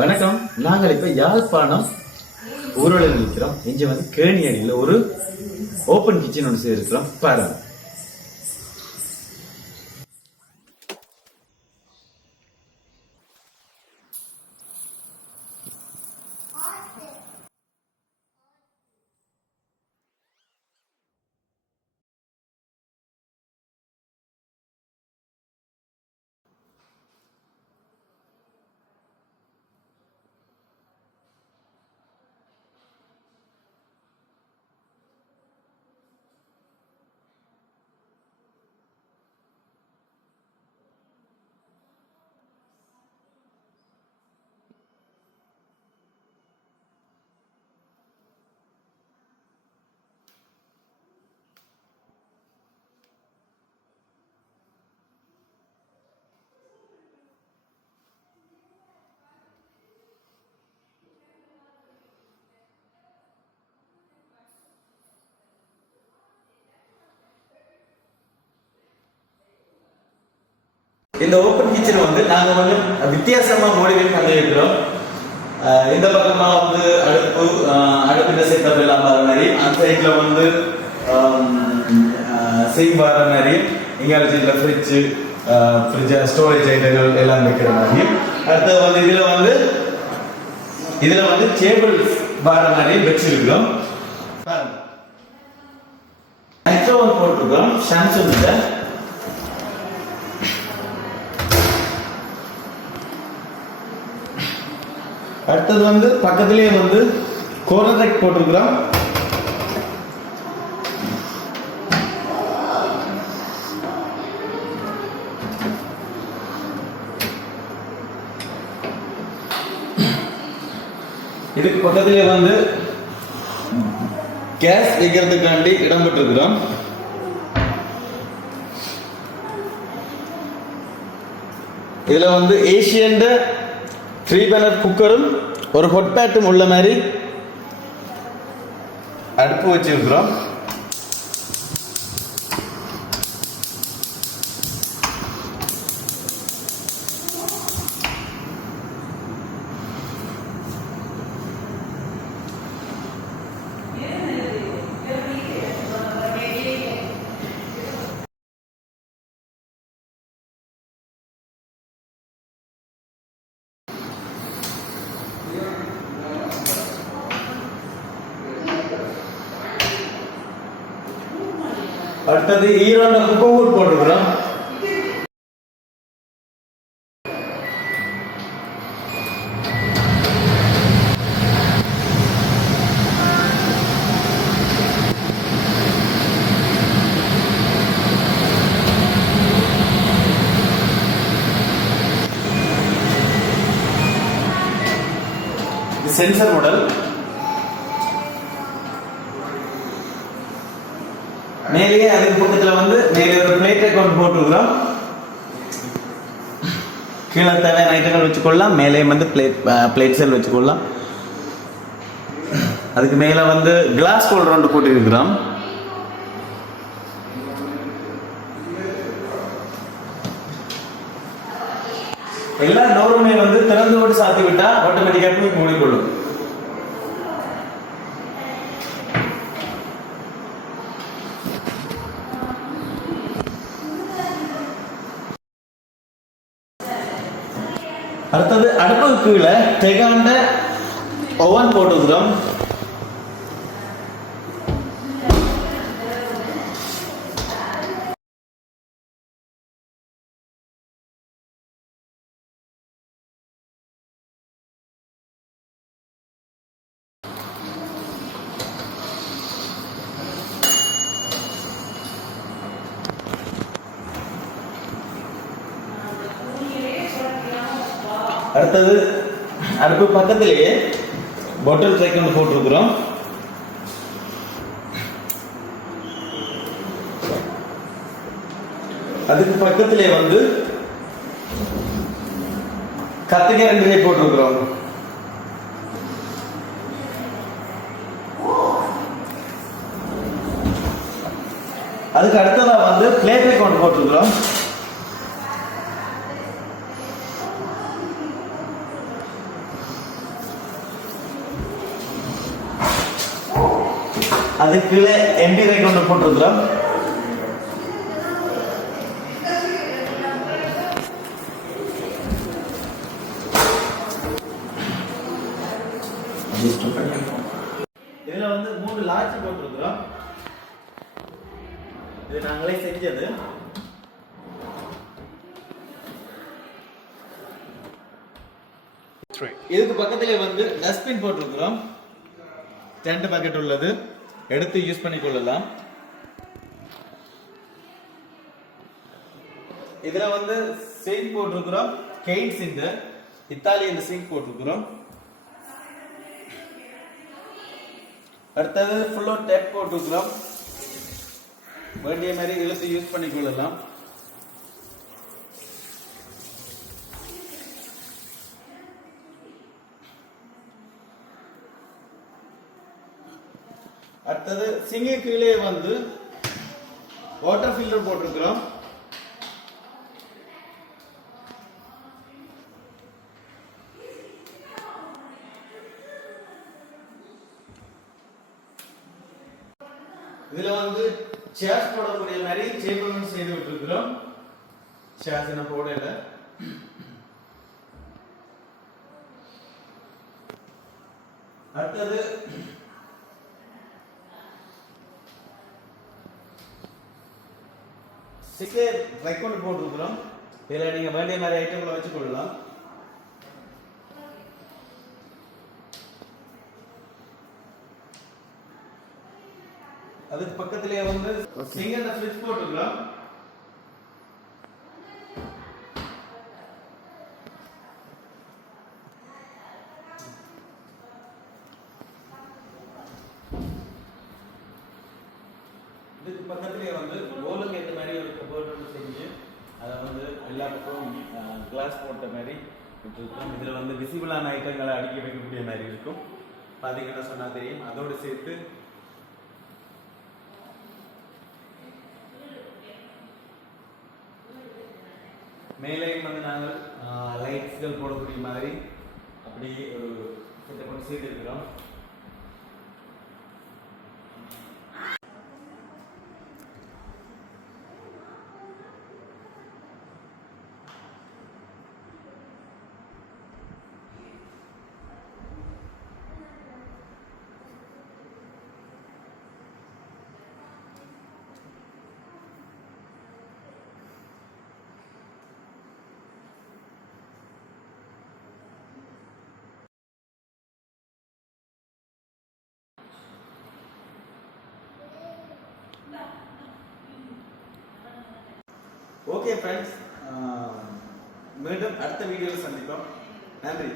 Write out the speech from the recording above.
வணக்கம். நாங்கள் இப்ப யாழ்ப்பாணம் ஊரில் நிற்கிறோம். இங்க வந்து கேணியடியில் ஒரு ஓப்பன் கிச்சன் ஒன்று செய்திருக்கிறோம். பாருங்க. இந்த ஓப்பன் கிச்சன் வந்து நாங்கள் வந்து வித்தியாசமாக மோடிஃபை பண்ணியிருக்கிறோம். இந்த பக்கமாக வந்து அடுப்பில் செட்டப் எல்லாம் வர மாதிரி, அந்த சைடில் வந்து சிங் வர மாதிரி, இங்கே சைடில் ஃப்ரிட்ஜ் ஸ்டோரேஜ் ஐட்டங்கள் எல்லாம் வைக்கிற மாதிரி. அடுத்தது வந்து இதில் வந்து டேபிள் வர மாதிரி வச்சிருக்கிறோம். மைக்ரோவன் போட்டிருக்கிறோம் சாம்சங்கில். அடுத்தது வந்து பக்கத்திலேயே வந்து கோரரைட் போட்டிருக்கிறோம். இதுக்கு பக்கத்திலே வந்து கேஸ் வைக்கிறதுக்காண்டி இடம் பெற்றிருக்கிறோம். இதுல வந்து ஏசியன் 3 burner குக்கரும் ஒரு ஹாட் பேட்டும் உள்ள மாதிரி அடுப்பு வச்சிருக்கிறோம். அடுத்தது ஈரோட குக்கர் போட்டிருக்கிறோம். Sensor model. மேலேயே அதுக்கு பக்கத்தில் வந்து மேலே ஒரு பிளேட் அக்கௌண்ட் போட்டுருக்கிறோம். கீழே தேவையான ஐட்டங்கள் வச்சுக்கொள்ளலாம். மேலே வந்து பிளேட் செல் வச்சுக்கொள்ளலாம். அதுக்கு மேலே வந்து கிளாஸ் ஹோல்டர் ஒன்று போட்டுருக்கிறோம். எல்லா டோருமே வந்து திறந்து விட்டு சாத்தி விட்டா ஆட்டோமேட்டிக்காக மூடிக்கொள்ளும். அடுத்தது அடுப்புக்கு கீழே டெகாண்ட ஓவன் போட்டுக்கிறோம். அடுத்தது அடுப்பு பக்கத்திலேயே பாட்டில் ட்ரை கொண்டு போட்டிருக்கிறோம். அதுக்கு பக்கத்திலே வந்து கத்திரிக்காய் 2 போட்டிருக்கிறோம். அதுக்கு அடுத்ததா வந்து பிளேட் கொண்டு போட்டிருக்கிறோம். அது கீழே எம்பி ரேக் ஒன்று போட்டிருக்கிறோம். இதுல வந்து 3 லாட்ச் போட்டிருக்கிறோம். இது நாங்களே செஞ்சது. இதுக்கு பக்கத்திலே வந்து டஸ்ட்பின் போட்டிருக்கிறோம். 2 பக்கெட் உள்ளது, எடுத்து யூஸ் பண்ணிக்கொள்ளலாம். இதுல வந்து சிங்க் போட்டிருக்கிறோம். கெயின் சிங்க், இத்தாலியன் சிங்க் போட்டிருக்கிறோம். அடுத்தது ஃபுல்லோ டேப் போட்டிருக்கிறோம். வேண்டிய மாதிரி இழுத்து யூஸ் பண்ணிக்கொள்ளலாம். அடுத்தது சிங்கு கீழே வந்து வாட்டர் ஃபில்டர் போட்டிருக்கிறோம். இதுல வந்து சேர்ஸ் போடக்கூடிய மாதிரி சேம்பரும் செய்து விட்டுருக்கிறோம். சேர்ஸ் என்ன போடல. அடுத்தது சிக்கே ரெக்கார்ட் போட்டிருக்கிறோம். இதில் நீங்க வேண்டிய மாதிரி ஐட்டங்களை வச்சு கொள்ளலாம். அதுக்கு பக்கத்திலேயே வந்து சிங்கிள் ஸ்விட்ச் போட்டுக்கலாம். இதுக்கு பக்கத்திலேயே வந்து கோலுக்கு ஏற்ற மாதிரி ஒரு கபோர்டு செஞ்சு அதை வந்து எல்லா பக்கம் கிளாஸ் போட்ட மாதிரி விட்டுருக்கோம். இதில் வந்து விசிபிளான ஐட்டங்களை அடுக்கி வைக்கக்கூடிய மாதிரி இருக்கும். பார்த்தீங்கன்னா சொன்னால் தெரியும். அதோடு சேர்த்து மேலேயும் வந்து நாங்கள் லைட்ஸ்கள் போடக்கூடிய மாதிரி அப்படி ஒரு செட்டப் பண்ணி செய்திருக்கிறோம். ஓகே ஃப்ரெண்ட்ஸ், மீண்டும் அடுத்த வீடியோவில் சந்திப்போம். நன்றி.